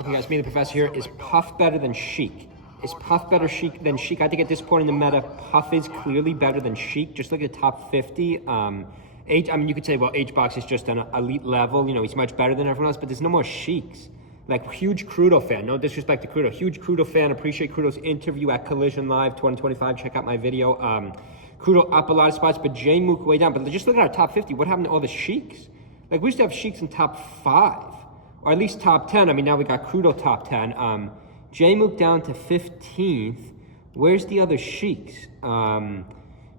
Okay, guys, me and the professor here. Is Puff better than Shiek? Is Puff better than Shiek? I think at this point in the meta, Puff is clearly better than Shiek. Just look at the top 50. I mean, you could say, well, HBox is just an elite level. You know, he's much better than everyone else, but there's no more Shieks. Like, huge Crudo fan. No disrespect to Crudo. Huge Crudo fan. Appreciate Crudo's interview at Collision Live 2025. Check out my video. Crudo up a lot of spots, but J-Mook way down. But just look at our top 50. What happened to all the Shieks? Like, we used to have Shieks in top 5. Or at least top 10. I mean, now we got Crudo top 10. J-Mook down to 15th. Where's the other Shieks?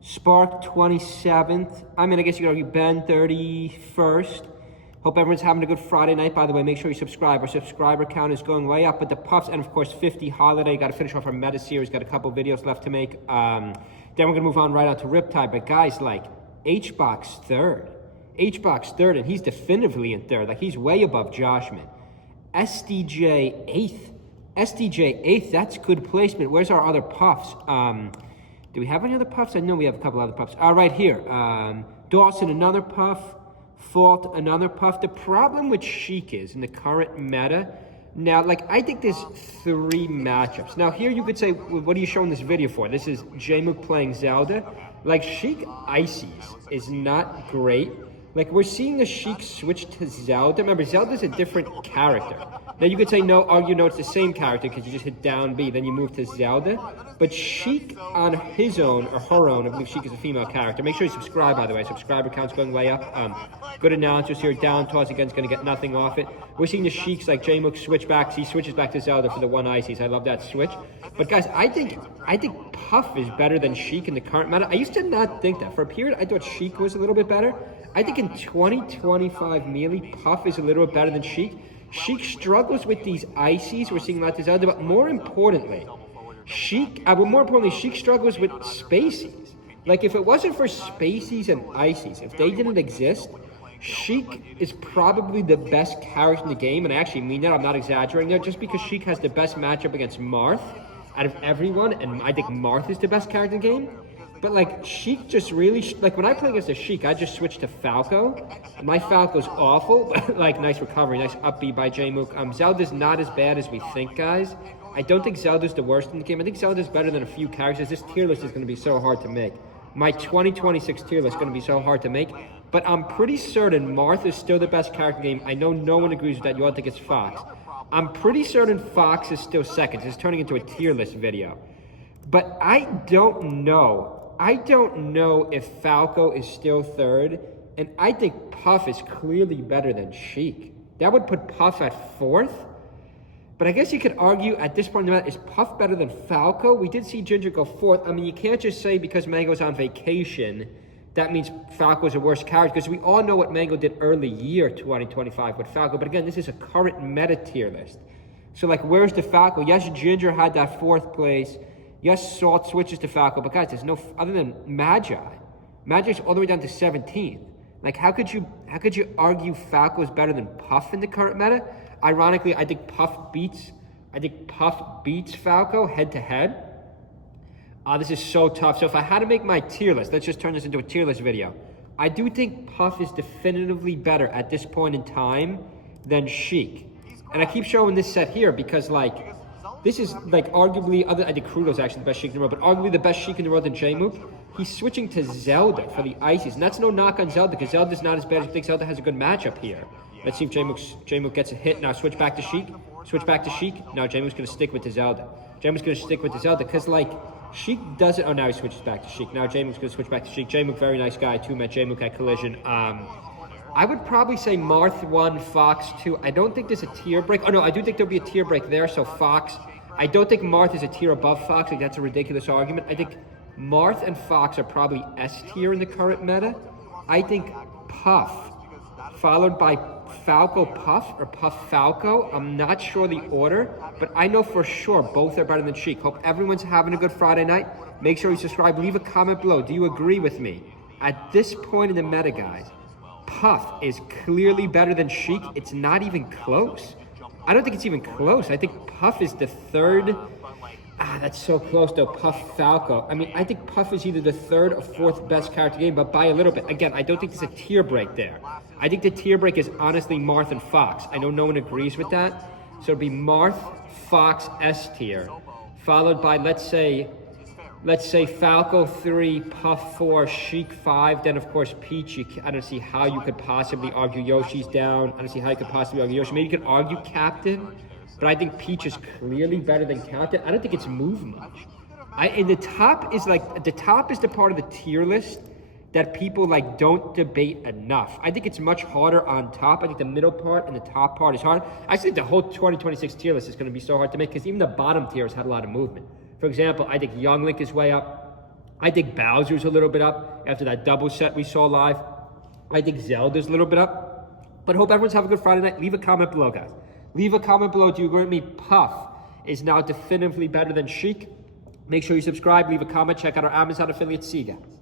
Spark 27th. I mean, I guess you could argue Ben 31st. Hope everyone's having a good Friday night. By the way, make sure you subscribe. Our subscriber count is going way up. But the Puffs, and of course, 50 Holiday. Got to finish off our meta series. Got a couple videos left to make. Then we're going to move on right on to Riptide. But guys, like, HBox 3rd. HBox 3rd, and he's definitively in 3rd. Like, he's way above Joshman. SDJ 8th. SDJ 8th, that's good placement. Where's our other Puffs? Do we have any other Puffs? I know we have a couple other Puffs. Right here. Dawson, another Puff. Fault, another Puff. The problem with Shiek is, in the current meta, now, like, I think there's 3 matchups. Now, here you could say, well, what are you showing this video for? This is J-Mook playing Zelda. Like, Shiek Ices is not great. Like, we're seeing the Shiek switch to Zelda. Remember, Zelda's a different character. Now, you could say, argue, no, it's the same character because you just hit down B, then you move to Zelda. But Shiek on his own, or her own, I believe Shiek is a female character. Make sure you subscribe, by the way. Subscriber count's going way up. Good announcers here. Down toss again is going to get nothing off it. We're seeing the Shieks like J-Mook switch back. He switches back to Zelda for the 1 Ices. I love that switch. But guys, I think Puff is better than Shiek in the current meta. I used to not think that. For a period, I thought Shiek was a little bit better. I think in 2025 melee, Puff is a little bit better than Shiek. Shiek struggles with these Ices. We're seeing lots of Zelda, but more importantly, Shiek struggles with Spaceys. Like, if it wasn't for Spaceys and Ices, if they didn't exist, Shiek is probably the best character in the game, and I actually mean that. I'm not exaggerating there, just because Shiek has the best matchup against Marth out of everyone, and I think Marth is the best character in the game. But, like, Shiek just really, like, when I play against a Shiek, I just switch to Falco. And my Falco's awful, but, like, nice recovery, nice up B by J-Mook. Zelda's not as bad as we think, guys. I don't think Zelda's the worst in the game. I think Zelda's better than a few characters. This tier list is going to be so hard to make. My 2026 tier list is going to be so hard to make. But I'm pretty certain Marth is still the best character in the game. I know no one agrees with that. You all think it's Fox. I'm pretty certain Fox is still second. This is turning into a tier list video. But I don't know. I don't know if Falco is still 3rd, and I think Puff is clearly better than Shiek. That would put Puff at 4th, but I guess you could argue at this point in the match, is Puff better than Falco? We did see Ginger go 4th. I mean, you can't just say because Mango's on vacation, that means Falco's a worse character, because we all know what Mango did early year 2025 with Falco, but again, this is a current meta tier list. So, like, where's the Falco? Yes, Ginger had that 4th place. Yes, Salt switches to Falco, but guys, there's no other than Magi. Magi's all the way down to 17th. Like, how could you argue Falco is better than Puff in the current meta? Ironically, I think Puff beats Falco head to head. This is so tough. So if I had to make my tier list, let's just turn this into a tier list video. I do think Puff is definitively better at this point in time than Shiek. And I keep showing this set here because, like, this is, like, arguably, I think Crudo's actually the best Shiek in the world, but arguably the best Shiek in the world than J-Mook. He's switching to Zelda for the Ices, and that's no knock on Zelda, because Zelda's not as bad as you think. Zelda has a good matchup here. Let's see if J-Mook gets a hit. Now switch back to Shiek. Now J-Mook's going to stick with the Zelda. Because, like, Shiek doesn't... Oh, now he switches back to Shiek. Now J-Mook's going to switch back to Shiek. J-Mook, very nice guy, too. Met J-Mook at Collision. I would probably say Marth 1, Fox 2. I don't think there's a tier break. Oh, no, I do think there'll be a tier break there, so Fox... I don't think Marth is a tier above Fox. Like, that's a ridiculous argument. I think Marth and Fox are probably S tier in the current meta. I think Puff, followed by Falco Puff or Puff Falco. I'm not sure the order, but I know for sure both are better than Shiek. Hope everyone's having a good Friday night. Make sure you subscribe. Leave a comment below. Do you agree with me? At this point in the meta, guys, Puff is clearly better than Shiek. It's not even close. I don't think it's even close. I think Puff is the 3rd. That's so close, though. Puff Falco. I mean, I think Puff is either the 3rd or 4th best character in the game, but by a little bit. Again, I don't think there's a tier break there. I think the tier break is honestly Marth and Fox. I know no one agrees with that. So it'll be Marth, Fox, S tier, followed by, let's say Falco 3, Puff 4, Shiek 5, then of course Peach. I don't see how you could possibly argue Yoshi's down. I don't see how you could possibly argue Yoshi. Maybe you could argue Captain, but I think Peach is clearly better than Captain. I don't think it's moved much. The top is the part of the tier list that people like don't debate enough. I think it's much harder on top. I think the middle part and the top part is hard. I think the whole 2026 tier list is going to be so hard to make because even the bottom tier has had a lot of movement. For example, I think Young Link is way up. I think Bowser's a little bit up after that double set we saw live. I think Zelda's a little bit up. But hope everyone's having a good Friday night. Leave a comment below, guys. Leave a comment below. Do you agree with me? Puff is now definitively better than Shiek. Make sure you subscribe, leave a comment, check out our Amazon affiliate. See you guys.